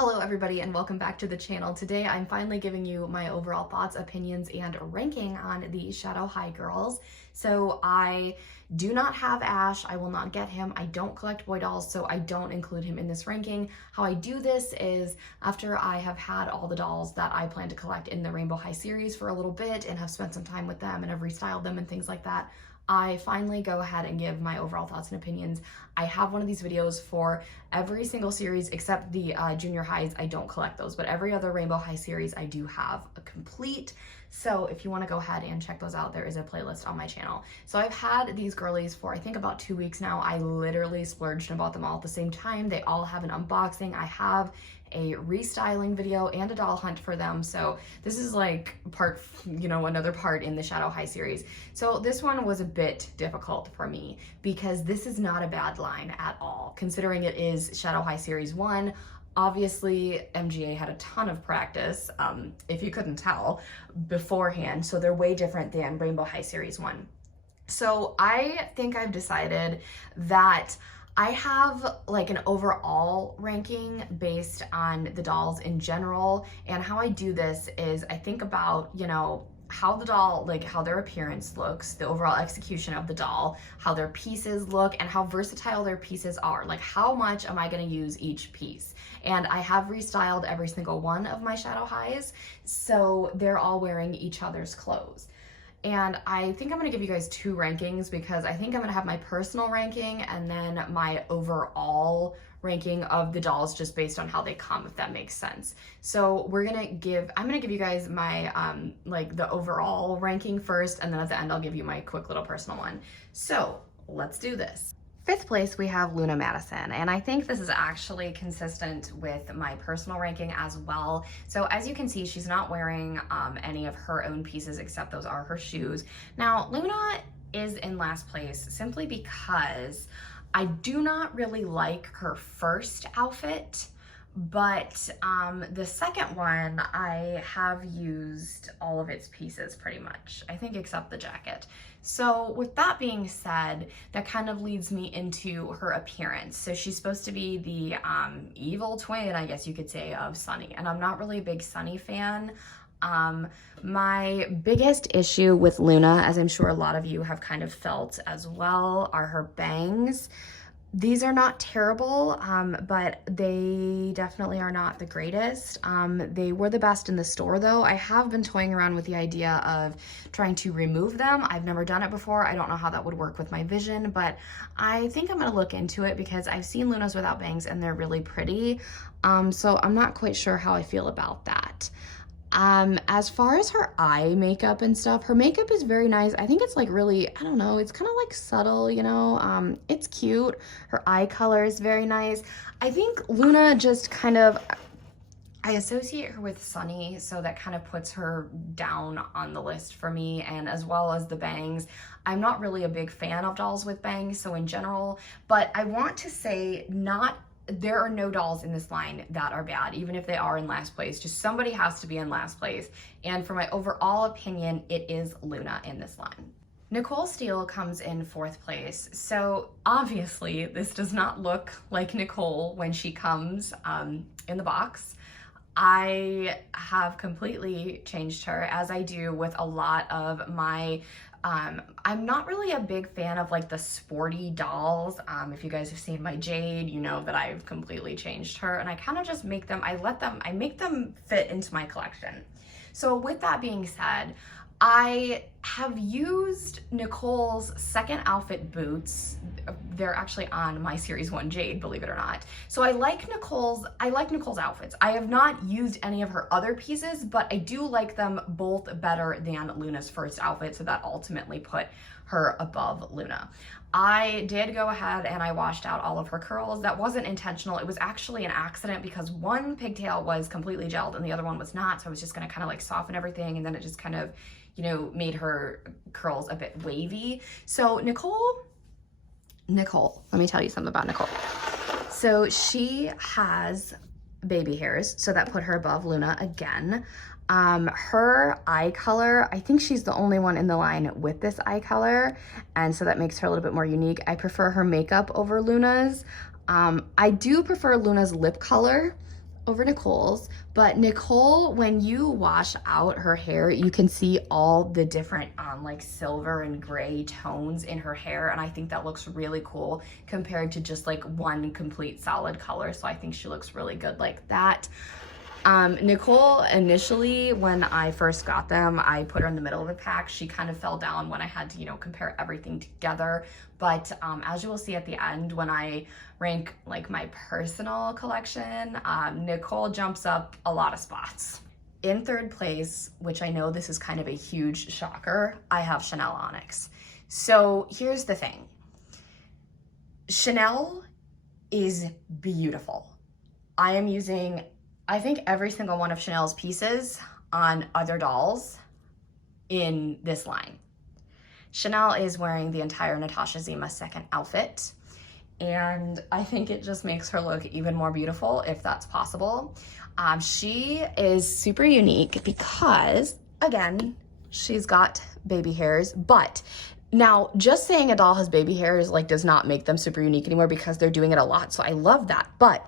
Hello everybody and welcome back to the channel. Today I'm finally giving you my overall thoughts, opinions, and ranking on the Shadow High girls. So I do not have Ash, I will not get him. I don't collect boy dolls, so I don't include him in this ranking. How I do this is after I have had all the dolls that I plan to collect in the Rainbow High series for a little bit and have spent some time with them and have restyled them and things like that, I finally go ahead and give my overall thoughts and opinions. I have one of these videos for every single series except the junior highs. I don't collect those, but every other Rainbow High series I do have a complete. So if you want to go ahead and check those out, there is a playlist on my channel. So I've had these girlies for I think about 2 weeks now. I literally splurged and bought them all at the same time. They all have an unboxing. I have a restyling video and a doll hunt for them. So this is like part, another part in the Shadow High series. So this one was a bit difficult for me because this is not a bad line at all, considering it is Shadow High series 1. Obviously, MGA had a ton of practice, if you couldn't tell, beforehand. So they're way different than Rainbow High series 1. So I think I've decided that I have like an overall ranking based on the dolls in general, and how I do this is I think about, how the doll, like how their appearance looks, the overall execution of the doll, how their pieces look, and how versatile their pieces are. Like how much am I gonna use each piece? And I have restyled every single one of my Shadow Highs, so they're all wearing each other's clothes. And I think I'm gonna give you guys 2 rankings because I think I'm gonna have my personal ranking and then my overall ranking of the dolls just based on how they come, if that makes sense. So I'm gonna give you guys my like the overall ranking first, and then at the end I'll give you my quick little personal one. So let's do this. 5th place, we have Luna Madison, and I think this is actually consistent with my personal ranking as well. So as you can see, she's not wearing any of her own pieces except those are her shoes. Now, Luna is in last place simply because I do not really like her first outfit, but the second one, I have used all of its pieces pretty much, I think except the jacket. So with that being said, that kind of leads me into her appearance. So she's supposed to be the evil twin, I guess you could say, of Sunny, and I'm not really a big Sunny fan. My biggest issue with Luna, as I'm sure a lot of you have kind of felt as well, are her bangs. These are not terrible, but they definitely are not the greatest. They were the best in the store though. I have been toying around with the idea of trying to remove them. I've never done it before. I don't know how that would work with my vision, but I think I'm gonna look into it because I've seen Lunas without bangs and they're really pretty. So I'm not quite sure how I feel about that. As far as her eye makeup and stuff, her makeup is very nice. I think it's like really, I don't know, it's kind of like subtle, it's cute. Her eye color is very nice. I think Luna just kind of, I associate her with Sunny, so that kind of puts her down on the list for me, and as well as the bangs. I'm not really a big fan of dolls with bangs, so in general, but I want to say there are no dolls in this line that are bad, even if they are in last place. Just somebody has to be in last place. And for my overall opinion, it is Luna in this line. Nicole Steele comes in 4th place. So obviously this does not look like Nicole when she comes in the box. I have completely changed her, as I do with a lot of my I'm not really a big fan of like the sporty dolls. If you guys have seen my Jade, you know that I've completely changed her, and I kind of just make them fit into my collection. So with that being said, I have used Nicole's second outfit boots. They're actually on my series 1 Jade, believe it or not. So I like Nicole's outfits. I have not used any of her other pieces, but I do like them both better than Luna's first outfit, so that ultimately put her above Luna. I did go ahead and I washed out all of her curls. That wasn't intentional. It was actually an accident because one pigtail was completely gelled and the other one was not. So I was just gonna kind of like soften everything, and then it just kind of, made her curls a bit wavy. So Nicole, let me tell you something about Nicole. So she has baby hairs, so that put her above Luna again. Her eye color, I think she's the only one in the line with this eye color, and so that makes her a little bit more unique. I prefer her makeup over Luna's. I do prefer Luna's lip color over Nicole's, but Nicole, when you wash out her hair, you can see all the different like silver and gray tones in her hair, and I think that looks really cool compared to just like one complete solid color. So I think she looks really good like that. Nicole, initially, when I first got them, I put her in the middle of the pack. She kind of fell down when I had to, you know, compare everything together. But as you will see at the end, when I rank like my personal collection, Nicole jumps up a lot of spots. In third place, which I know this is kind of a huge shocker, I have Chanel Onyx. So here's the thing. Chanel is beautiful. I am using, I think, every single one of Chanel's pieces on other dolls in this line. Chanel is wearing the entire Natasha Zima second outfit, and I think it just makes her look even more beautiful if that's possible. She is super unique because, again, she's got baby hairs, but now just saying a doll has baby hairs like does not make them super unique anymore because they're doing it a lot, so I love that. But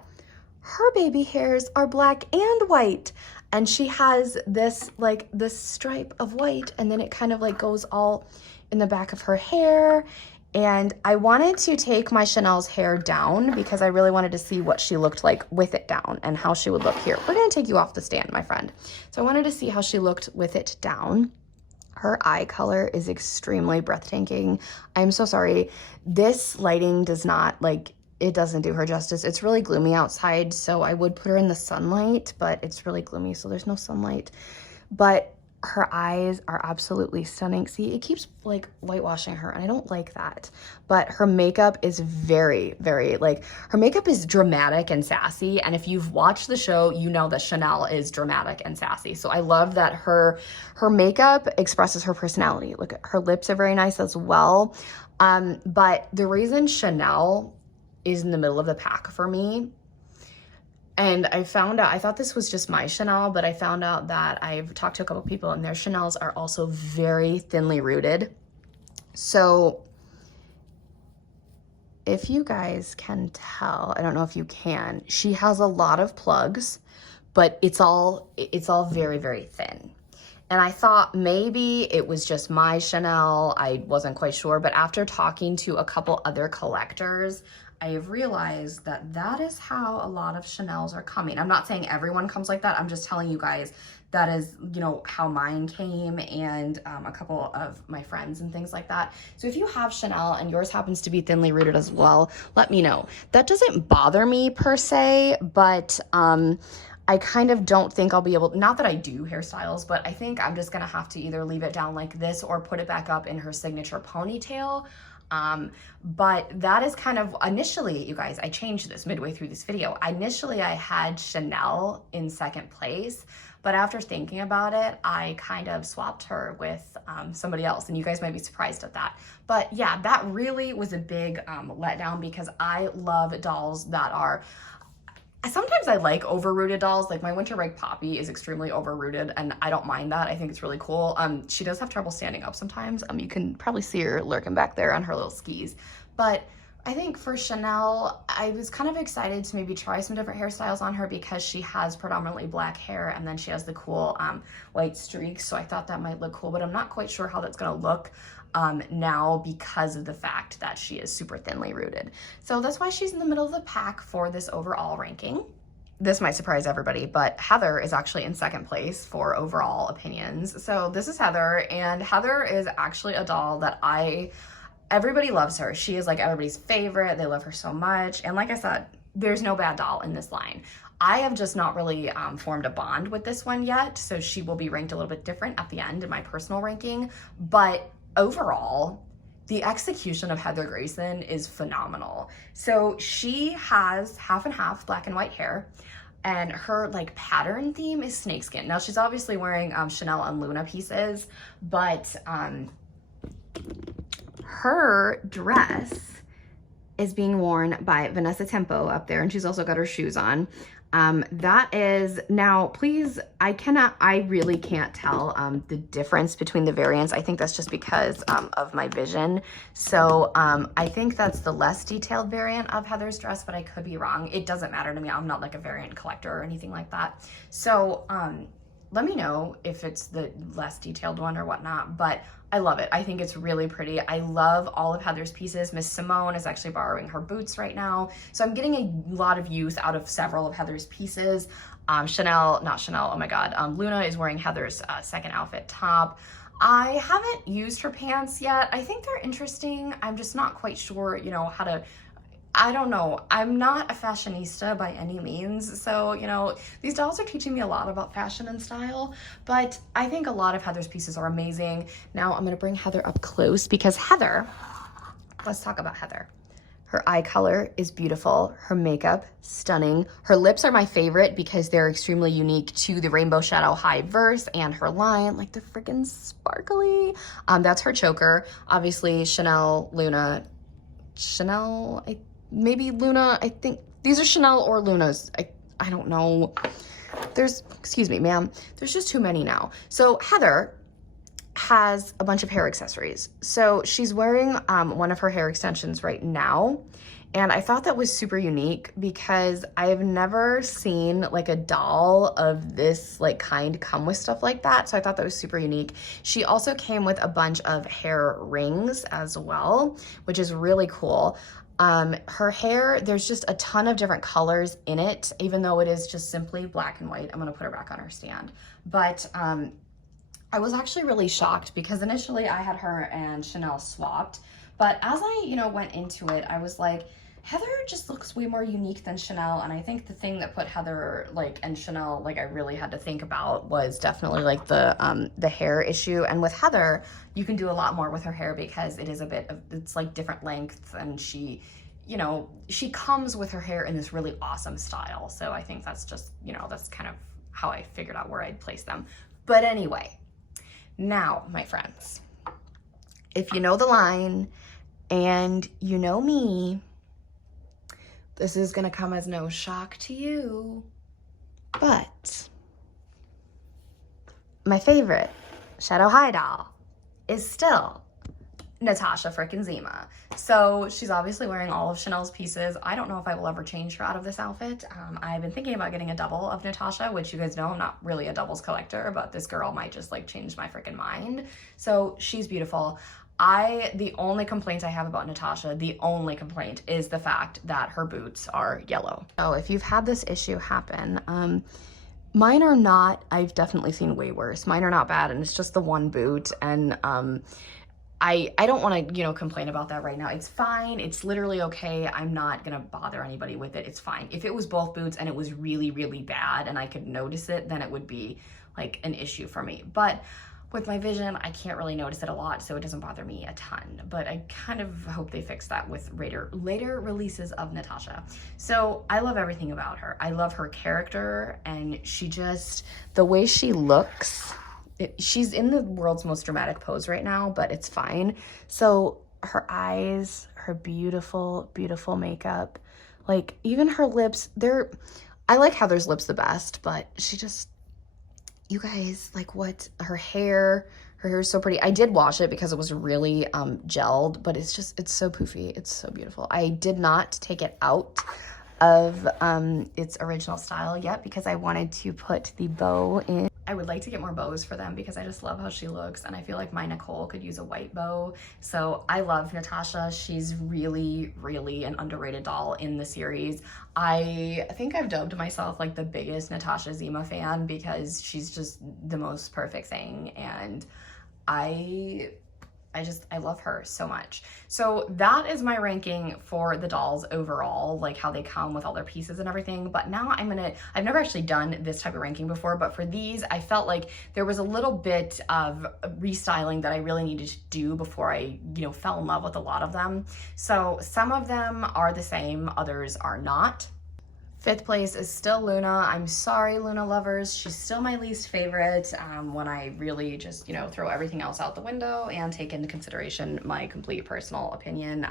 her baby hairs are black and white, and she has this like this stripe of white, and then it kind of like goes all in the back of her hair. And I wanted to take my Chanel's hair down because I really wanted to see what she looked like with it down and how she would look here. We're gonna take you off the stand, my friend. So I wanted to see how she looked with it down. Her eye color is extremely breathtaking. I'm so sorry. This lighting does not, like, it doesn't do her justice. It's really gloomy outside, so I would put her in the sunlight, but it's really gloomy, so there's no sunlight. But her eyes are absolutely stunning. See, it keeps like whitewashing her, and I don't like that. But her makeup is very, very, like, her makeup is dramatic and sassy. And if you've watched the show, you know that Chanel is dramatic and sassy. So I love that her makeup expresses her personality. Look, at her lips are very nice as well. But the reason Chanel is in the middle of the pack for me, and I found out, I thought this was just my Chanel, but I found out that I've talked to a couple people and their Chanels are also very thinly rooted. So if you guys can tell, I don't know if you can, she has a lot of plugs, but it's all very, very thin. And I thought maybe it was just my Chanel. I wasn't quite sure, but after talking to a couple other collectors, I have realized that that is how a lot of Chanels are coming. I'm not saying everyone comes like that. I'm just telling you guys that is, you know, how mine came, and a couple of my friends and things like that. So if you have Chanel and yours happens to be thinly rooted as well, let me know. That doesn't bother me per se, but I kind of don't think I'll be able, not that I do hairstyles, but I think I'm just gonna have to either leave it down like this or put it back up in her signature ponytail. But that is kind of, initially, you guys, I changed this midway through this video. Initially, I had Chanel in second place, but after thinking about it, I kind of swapped her with somebody else, and you guys might be surprised at that. But yeah, that really was a big letdown because I love dolls that are, sometimes I like over-rooted dolls. Like my Winter Break Poppy is extremely over-rooted, and I don't mind that. I think it's really cool. She does have trouble standing up sometimes. You can probably see her lurking back there on her little skis. But I think for Chanel, I was kind of excited to maybe try some different hairstyles on her because she has predominantly black hair, and then she has the cool white streaks. So I thought that might look cool, but I'm not quite sure how that's gonna look now because of the fact that she is super thinly rooted. So that's why she's in the middle of the pack for this overall ranking. This might surprise everybody, but Heather is actually in second place for overall opinions. So this is Heather, and Heather is actually a doll that everybody loves her. She is like everybody's favorite. They love her so much. And like I said, there's no bad doll in this line. I have just not really formed a bond with this one yet, so she will be ranked a little bit different at the end in my personal ranking. But overall, the execution of Heather Grayson is phenomenal. So she has half and half black and white hair, and her like pattern theme is snakeskin. Now she's obviously wearing Chanel and Luna pieces, but her dress is being worn by Vanessa Tempo up there, and she's also got her shoes on. That is now, please, I really can't tell the difference between the variants. I think that's just because of my vision. So I think that's the less detailed variant of Heather's dress, but I could be wrong. It doesn't matter to me. I'm not like a variant collector or anything like that. So let me know if it's the less detailed one or whatnot, but I love it. I think it's really pretty. I love all of Heather's pieces. Miss Simone is actually borrowing her boots right now. So I'm getting a lot of use out of several of Heather's pieces. Oh my God. Luna is wearing Heather's second outfit top. I haven't used her pants yet. I think they're interesting. I'm just not quite sure, you know, how to, I don't know. I'm not a fashionista by any means. So, you know, these dolls are teaching me a lot about fashion and style, but I think a lot of Heather's pieces are amazing. Now I'm going to bring Heather up close because Heather, let's talk about Heather. Her eye color is beautiful. Her makeup, stunning. Her lips are my favorite because they're extremely unique to the Rainbow Shadow High verse, and her line, like the freaking sparkly. That's her choker. Obviously, maybe Luna, I think these are Chanel or Luna's. I don't know. Excuse me, ma'am. There's just too many now. So Heather has a bunch of hair accessories. So she's wearing one of her hair extensions right now. And I thought that was super unique because I've never seen like a doll of this like kind come with stuff like that. So I thought that was super unique. She also came with a bunch of hair rings as well, which is really cool. Her hair, there's just a ton of different colors in it, even though it is just simply black and white. I'm gonna put her back on her stand. But I was actually really shocked because initially I had her and Chanel swapped. But as I, you know, went into it, I was like, Heather just looks way more unique than Chanel. And I think the thing that put Heather and Chanel, I really had to think about was definitely the hair issue. And with Heather, you can do a lot more with her hair because it is it's like different lengths, and she, you know, she comes with her hair in this really awesome style. So I think that's just, you know, that's kind of how I figured out where I'd place them. But anyway, now, my friends, if you know the line and you know me, this is gonna come as no shock to you, but my favorite Shadow High doll is still Natasha frickin' Zima. So she's obviously wearing all of Chanel's pieces. I don't know if I will ever change her out of this outfit. I've been thinking about getting a double of Natasha, which you guys know I'm not really a doubles collector, but this girl might just change my frickin' mind. So she's beautiful. The only complaint I have about Natasha, the only complaint is the fact that her boots are yellow. So if you've had this issue happen, mine are not, I've definitely seen way worse. Mine are not bad, and it's just the one boot, and I don't want to, you know, complain about that right now. It's fine. It's literally okay. I'm not going to bother anybody with it. It's fine. If it was both boots and it was really, really bad and I could notice it, then it would be like an issue for me. But with my vision, I can't really notice it a lot, so it doesn't bother me a ton. But I kind of hope they fix that with later releases of Natasha. So I love everything about her. I love her character, and the way she looks. She's in the world's most dramatic pose right now, but it's fine. So her eyes, her beautiful, beautiful makeup, even her lips, I like Heather's lips the best, but you guys, her hair is so pretty. I did wash it because it was really gelled, but it's so poofy. It's so beautiful. I did not take it out of its original style yet because I wanted to put the bow in. I would like to get more bows for them because I just love how she looks, and I feel like my Nicole could use a white bow. So I love Natasha. She's really, really an underrated doll in the series. I think I've dubbed myself the biggest Natasha Zima fan because she's just the most perfect thing, and I love her so much. So that is my ranking for the dolls overall, how they come with all their pieces and everything. But now I've never actually done this type of ranking before, but for these, I felt like there was a little bit of restyling that I really needed to do before I, fell in love with a lot of them. So some of them are the same, others are not. Fifth place is still Luna. I'm sorry, Luna lovers. She's still my least favorite when I really just, throw everything else out the window and take into consideration my complete personal opinion.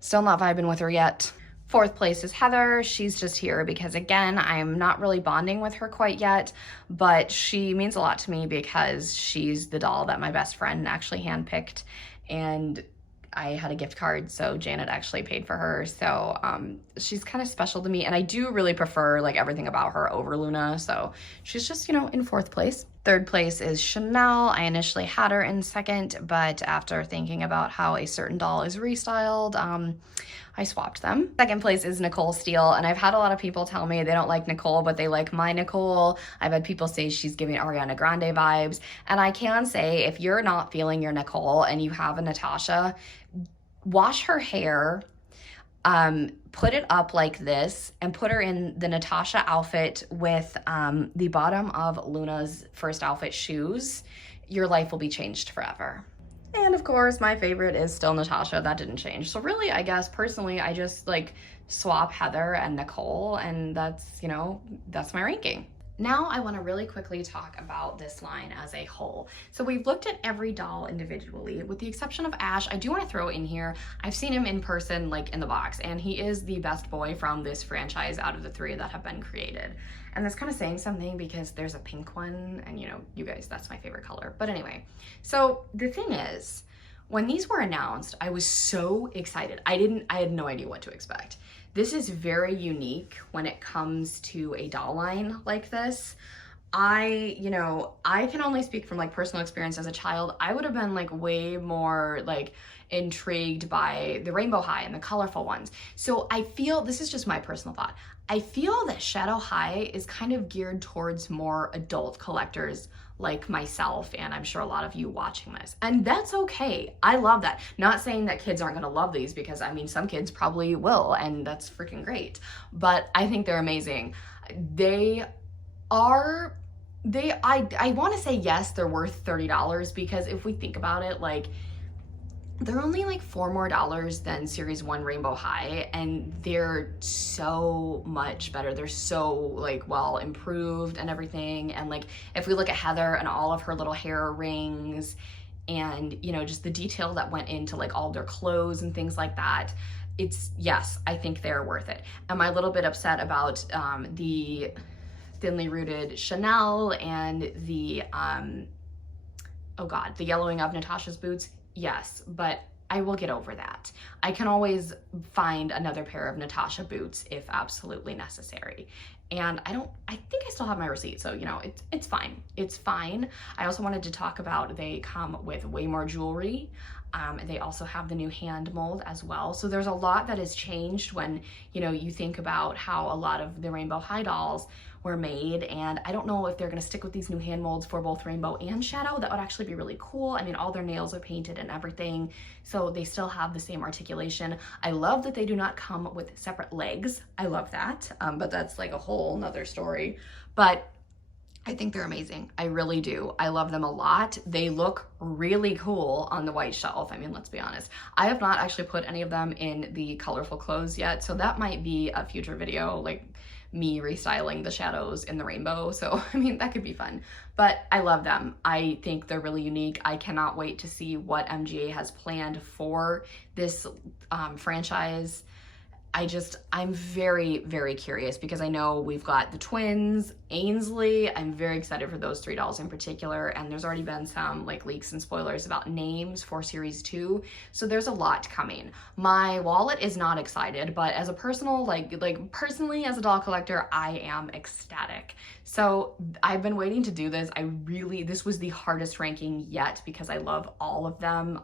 Still not vibing with her yet. Fourth place is Heather. She's just here because, again, I'm not really bonding with her quite yet, but she means a lot to me because she's the doll that my best friend actually handpicked, and I had a gift card, so Janet actually paid for her. So she's kind of special to me, and I do really prefer like everything about her over Luna. So she's just, you know, in fourth place. Third place is Chanel. I initially had her in second, but after thinking about how a certain doll is restyled, I swapped them. Second place is Nicole Steele, and I've had a lot of people tell me they don't like Nicole, but they like my Nicole. I've had people say she's giving Ariana Grande vibes, and I can say if you're not feeling your Nicole and you have a Natasha, wash her hair, put it up like this, and put her in the Natasha outfit with the bottom of Luna's first outfit shoes. Your life will be changed forever. And of course, my favorite is still Natasha. That didn't change. So really, I guess personally, I just like swap Heather and Nicole, and that's, you know, that's my ranking. Now I want to really quickly talk about this line as a whole. So we've looked at every doll individually, with the exception of Ash. I do want to throw in here, I've seen him in person, like in the box, and he is the best boy from this franchise out of the 3 that have been created. And that's kind of saying something because there's a pink one, and you know, you guys, that's my favorite color. But anyway, so the thing is, when these were announced, I was so excited. I had no idea what to expect. This is very unique when it comes to a doll line like this. I can only speak from like personal experience as a child. I would have been like way more like intrigued by the Rainbow High and the colorful ones. So I feel, this is just my personal thought, I feel that Shadow High is kind of geared towards more adult collectors like myself, and I'm sure a lot of you watching this. And that's okay. I love that. Not saying that kids aren't gonna love these, because I mean, some kids probably will, and that's freaking great. But I think they're amazing. I wanna say yes, they're worth $30, because if we think about it, like, they're only like $4 more than Series 1 Rainbow High, and they're so much better. They're so like well improved and everything. And like, if we look at Heather and all of her little hair rings, and you know, just the detail that went into like all their clothes and things like that, yes, I think they're worth it. Am I a little bit upset about the thinly rooted Chanel and the the yellowing of Natasha's boots? Yes, but I will get over that. I can always find another pair of Natasha boots if absolutely necessary. And I think I still have my receipt, so you know, it's fine. It's fine. I also wanted to talk about, they come with way more jewelry. They also have the new hand mold as well. So there's a lot that has changed when, you know, you think about how a lot of the Rainbow High dolls were made, and I don't know if they're gonna stick with these new hand molds for both Rainbow and Shadow. That would actually be really cool. I mean, all their nails are painted and everything, so they still have the same articulation. I love that they do not come with separate legs. I love that, but that's like a whole nother story. But I think they're amazing. I really do. I love them a lot. They look really cool on the white shelf. I mean, let's be honest. I have not actually put any of them in the colorful clothes yet, so that might be a future video, like me restyling the shadows in the rainbow. So, I mean, that could be fun. But I love them. I think they're really unique. I cannot wait to see what MGA has planned for this franchise. I'm very, very curious, because I know we've got the twins, Ainsley. I'm very excited for those 3 dolls in particular, and there's already been some like leaks and spoilers about names for Series 2, so there's a lot coming. My wallet is not excited, but as a personal, personally as a doll collector, I am ecstatic. So I've been waiting to do this. This was the hardest ranking yet, because I love all of them.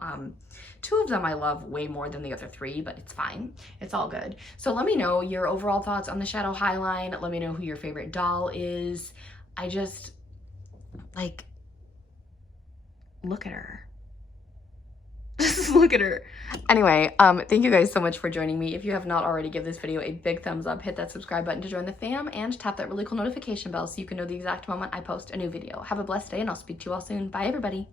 2 of them I love way more than the other 3, but it's fine. It's all good. So let me know your overall thoughts on the Shadow High line. Let me know who your favorite doll is. I just, like, look at her. Just look at her. Anyway, thank you guys so much for joining me. If you have not already, give this video a big thumbs up, hit that subscribe button to join the fam, and tap that really cool notification bell so you can know the exact moment I post a new video. Have a blessed day, and I'll speak to you all soon. Bye, everybody.